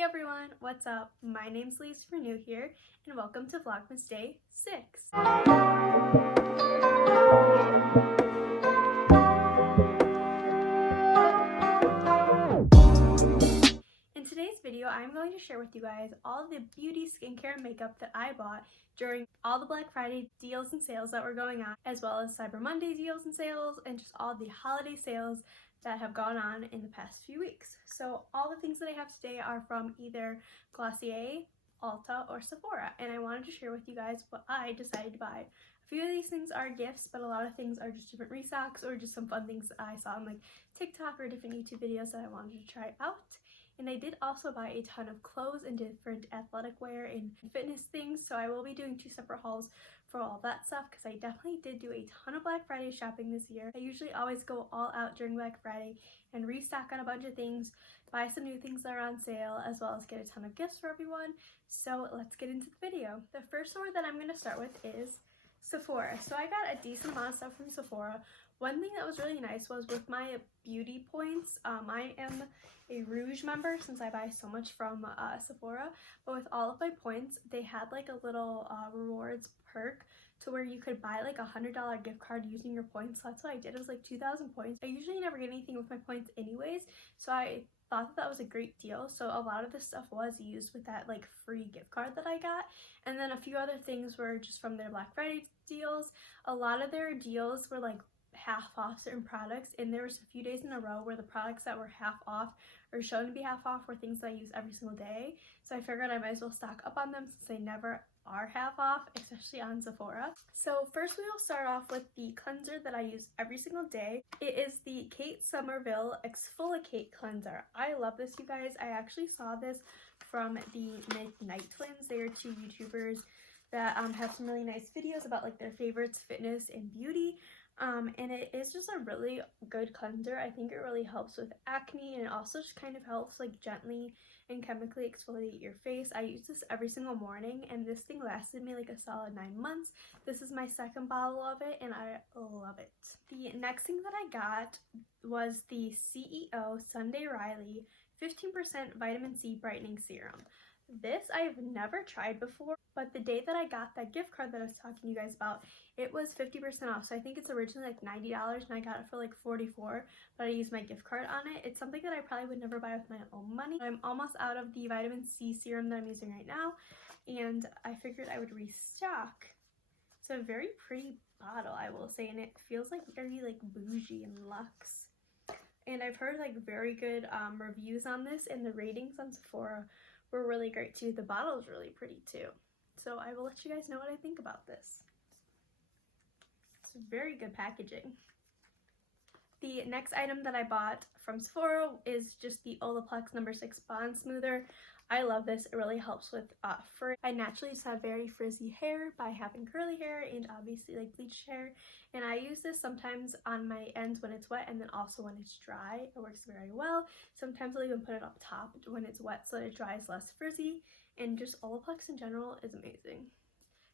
Hey everyone, what's up? My name's Lisa if you're new here, and welcome to Vlogmas Day 6. In today's video, I'm going to share with you guys all the beauty, skincare, and makeup that I bought during all the Black Friday deals and sales that were going on, as well as Cyber Monday deals and sales, and just all the holiday sales that have gone on in the past few weeks. So all the things that I have today are from either Glossier, Ulta, or Sephora, and I wanted to share with you guys what I decided to buy. A few of these things are gifts, but a lot of things are just different restocks or just some fun things that I saw on like TikTok or different YouTube videos that I wanted to try out. And I did also buy a ton of clothes and different athletic wear and fitness things, so I will be doing 2 separate hauls for all that stuff because I definitely did do a ton of Black Friday shopping this year. I usually always go all out during Black Friday and restock on a bunch of things, buy some new things that are on sale, as well as get a ton of gifts for everyone. So let's get into the video. The first store that I'm going to start with is Sephora. So I got a decent amount of stuff from Sephora. One thing that was really nice was with my beauty points, I am a Rouge member since I buy so much from Sephora, but with all of my points, they had like a little rewards perk to where you could buy like $100 gift card using your points. So that's what I did. It was like 2,000 points. I usually never get anything with my points anyways, so I thought that was a great deal. So a lot of this stuff was used with that like free gift card that I got, and then a few other things were just from their Black Friday deals. A lot of their deals were like half off certain products, and there was a few days in a row where the products that were half off or shown to be half off were things that I use every single day, so I figured I might as well stock up on them since they never are half off, especially on Sephora. So first we will start off with the cleanser that I use every single day. It is the Kate Somerville Exfoliate Cleanser. I love this, you guys. I actually saw this from the Midnight Twins. They are 2 YouTubers that have some really nice videos about like their favorites, fitness and beauty. And it is just a really good cleanser. I think it really helps with acne, and it also just kind of helps like gently and chemically exfoliate your face. I use this every single morning, and this thing lasted me like a solid 9 months. This is my second bottle of it, and I love it. The next thing that I got was the CEO Sunday Riley 15% Vitamin C Brightening Serum. This I've never tried before, but the day that I got that gift card that I was talking to you guys about, it was 50% off. So I think it's originally like $90 and I got it for like $44, but I used my gift card on it. It's something that I probably would never buy with my own money. I'm almost out of the vitamin C serum that I'm using right now, and I figured I would restock. It's a very pretty bottle, I will say, and it feels like very like bougie and luxe. And I've heard like very good reviews on this, and the ratings on Sephora were really great too. The bottle is really pretty too. So I will let you guys know what I think about this. It's very good packaging. The next item that I bought from Sephora is just the Olaplex No. 6 Bond Smoother. I love this. It really helps with frizz. I naturally just have very frizzy hair by having curly hair and obviously like bleached hair, and I use this sometimes on my ends when it's wet and then also when it's dry. It works very well. Sometimes I'll even put it up top when it's wet so that it dries less frizzy, and just Olaplex in general is amazing.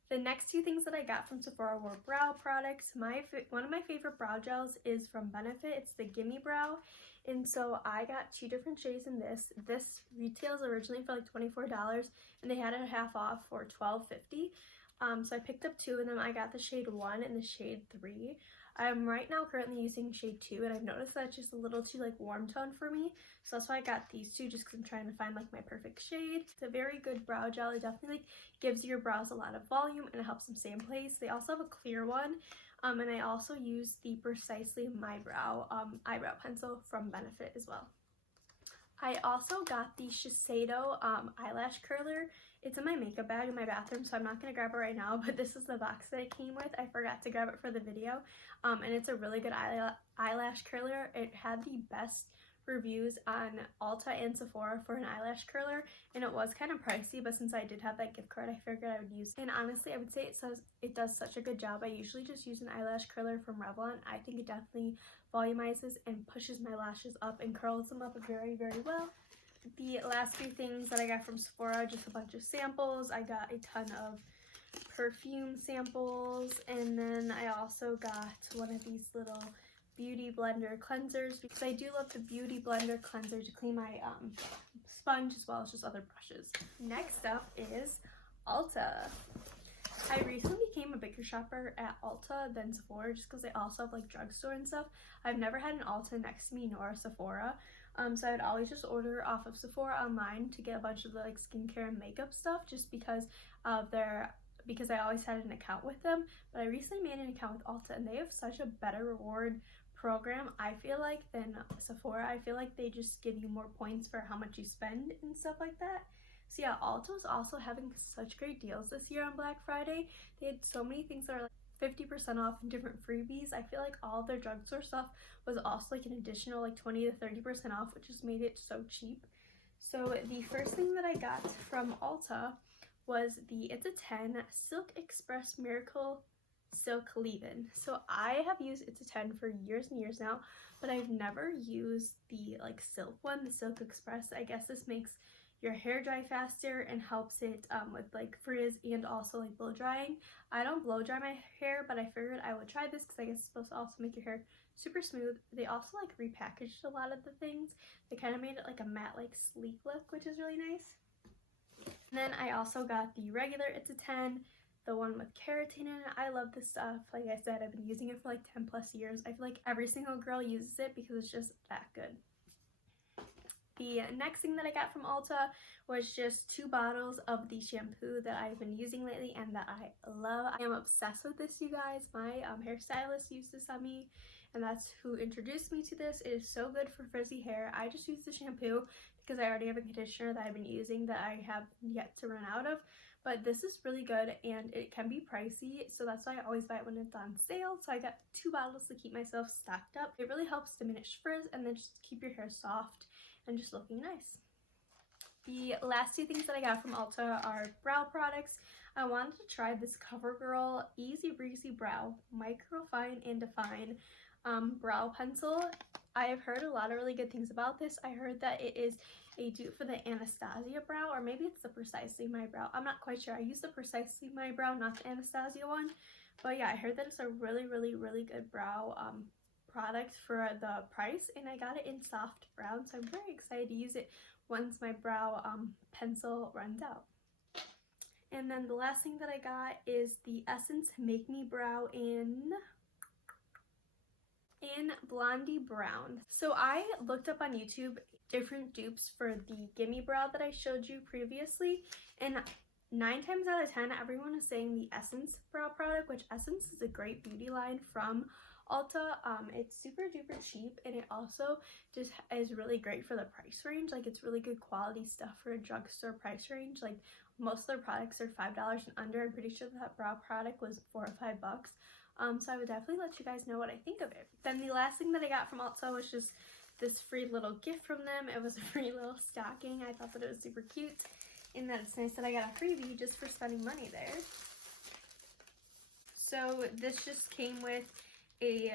The next 2 things that I got from Sephora were brow products. One of my favorite brow gels is from Benefit. It's the Gimme Brow. And so I got 2 different shades in this. This retails originally for like $24, and they had it half off for $12.50. So I picked up 2 of them. I got the shade 1 and the shade 3. I'm right now currently using shade 2, and I've noticed that it's just a little too like warm tone for me. So that's why I got these 2, just because I'm trying to find like my perfect shade. It's a very good brow gel. It definitely like gives your brows a lot of volume and it helps them stay in place. They also have a clear one. And I also use the Precisely My Brow eyebrow pencil from Benefit as well. I also got the Shiseido eyelash curler. It's in my makeup bag in my bathroom, so I'm not going to grab it right now, but this is the box that it came with. I forgot to grab it for the video, and it's a really good eyelash curler. It had the best reviews on Ulta and Sephora for an eyelash curler, and it was kind of pricey, but since I did have that gift card, I figured I would use it. And honestly, I would say it does such a good job. I usually just use an eyelash curler from Revlon. I think it definitely volumizes and pushes my lashes up and curls them up very, very well. The last few things that I got from Sephora, just a bunch of samples. I got a ton of perfume samples, and then I also got one of these little beauty blender cleansers because I do love the beauty blender cleanser to clean my sponge as well as just other brushes. Next up is Ulta. I recently became a bigger shopper at Ulta than Sephora just because they also have like drugstore and stuff. I've never had an Ulta next to me nor a Sephora. So I'd always just order off of Sephora online to get a bunch of the like skincare and makeup stuff just because of because I always had an account with them. But I recently made an account with Ulta and they have such a better reward program, I feel like, than Sephora. I feel like they just give you more points for how much you spend and stuff like that. So yeah, Ulta was also having such great deals this year on Black Friday. They had so many things that are like 50% off and different freebies. I feel like all of their drugstore stuff was also like an additional like 20 to 30% off, which just made it so cheap. So the first thing that I got from Ulta was the It's a 10 Silk Express Miracle Silk Leave-In. So I have used It's a 10 for years and years now, but I've never used the like silk one, the Silk Express. I guess this makes your hair dry faster and helps it with like frizz and also like blow drying. I don't blow dry my hair, but I figured I would try this because I guess it's supposed to also make your hair super smooth. They also like repackaged a lot of the things. They kind of made it like a matte like sleek look, which is really nice. And then I also got the regular It's a 10, the one with keratin in it. I love this stuff. Like I said, I've been using it for like 10 plus years. I feel like every single girl uses it because it's just that good. The next thing that I got from Ulta was just 2 bottles of the shampoo that I've been using lately and that I love. I am obsessed with this, you guys. My hairstylist used this on me and that's who introduced me to this. It is so good for frizzy hair. I just use the shampoo because I already have a conditioner that I've been using that I have yet to run out of. But this is really good and it can be pricey, so that's why I always buy it when it's on sale. So I got 2 bottles to keep myself stocked up. It really helps diminish frizz and then just keep your hair soft and just looking nice. The last 2 things that I got from Ulta are brow products. I wanted to try this CoverGirl Easy Breezy Brow Microfine and Define brow pencil. I have heard a lot of really good things about this. I heard that it is a dupe for the Anastasia brow, or maybe it's the Precisely My Brow. I'm not quite sure. I use the Precisely My Brow, not the Anastasia one. But yeah, I heard that it's a really good brow product for the price, and I got it in soft brown, so I'm very excited to use it once my brow pencil runs out. And then the last thing that I got is the Essence Make Me Brow in Blondie Brown. So I looked up on YouTube different dupes for the Gimme Brow that I showed you previously, and 9 times out of 10 everyone is saying the Essence brow product, which Essence is a great beauty line from Ulta. It's super duper cheap and it also just is really great for the price range. Like it's really good quality stuff for a drugstore price range. Like most of their products are $5 and under. I'm pretty sure that brow product was $4 or $5. So I would definitely let you guys know what I think of it. Then the last thing that I got from Ulta was just this free little gift from them. It was a free little stocking. I thought that it was super cute and that it's nice that I got a freebie just for spending money there. So this just came with a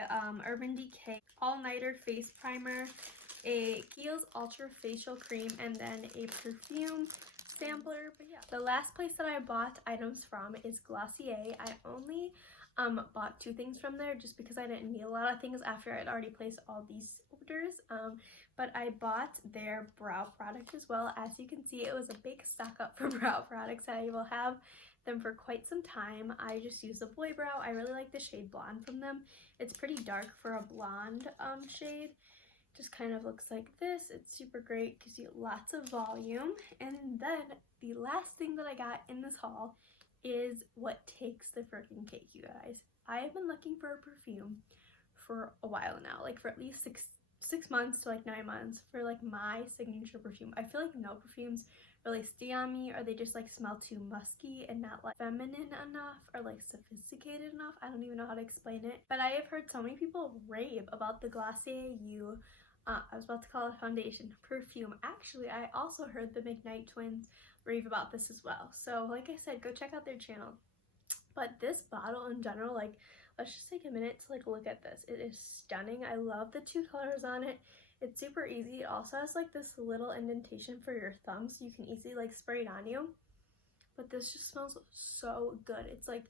Urban Decay All-Nighter Face Primer, a Kiehl's Ultra Facial Cream, and then a perfume sampler. But yeah, the last place that I bought items from is Glossier. I only bought 2 things from there just because I didn't need a lot of things after I'd already placed all these orders. But I bought their brow product as well. As you can see, it was a big stock up for brow products. I will have them for quite some time. I just use the Boy Brow. I really like the shade Blonde from them. It's pretty dark for a blonde shade. Just kind of looks like this. It's super great, gives you lots of volume. And then the last thing that I got in this haul is what takes the freaking cake, you guys. I have been looking for a perfume for a while now, like for at least six months to like 9 months, for like my signature perfume. I feel like no perfumes really stay on me, or they just like smell too musky and not like feminine enough or like sophisticated enough. I don't even know how to explain it, but I have heard so many people rave about the Glossier I was about to call it foundation perfume. Actually, I also heard the McKnight twins rave about this as well. So like I said, go check out their channel. But this bottle in general, like, let's just take a minute to like look at this. It is stunning. I love the 2 colors on it. It's super easy. It also has like this little indentation for your thumb so you can easily like spray it on you. But this just smells so good. It's like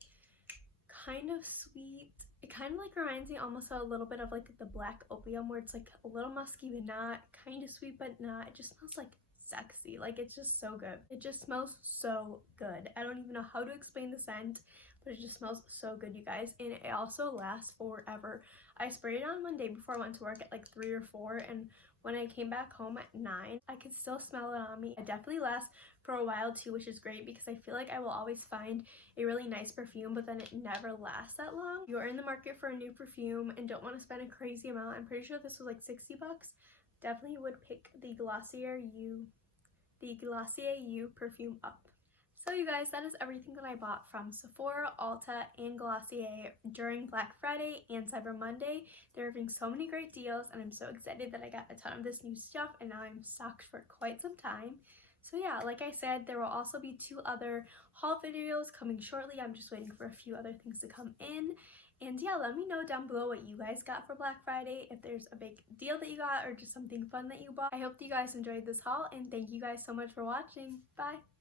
kind of sweet. It kind of like reminds me almost a little bit of like the black opium, where it's like a little musky but not, kind of sweet but not. It just smells like sexy. Like, it's just so good. It just smells so good. I don't even know how to explain the scent, but it just smells so good, you guys. And it also lasts forever. I sprayed it on one day before I went to work at like 3 or 4, and when I came back home at 9, I could still smell it on me. It definitely lasts for a while too, which is great because I feel like I will always find a really nice perfume, but then it never lasts that long. If you're in the market for a new perfume and don't want to spend a crazy amount, I'm pretty sure this was like 60 bucks. Definitely would pick the Glossier You perfume up. So you guys, that is everything that I bought from Sephora, Ulta, and Glossier during Black Friday and Cyber Monday. They're having so many great deals, and I'm so excited that I got a ton of this new stuff, and now I'm stocked for quite some time. So yeah, like I said, there will also be 2 other haul videos coming shortly. I'm just waiting for a few other things to come in. And yeah, let me know down below what you guys got for Black Friday, if there's a big deal that you got or just something fun that you bought. I hope that you guys enjoyed this haul, and thank you guys so much for watching. Bye!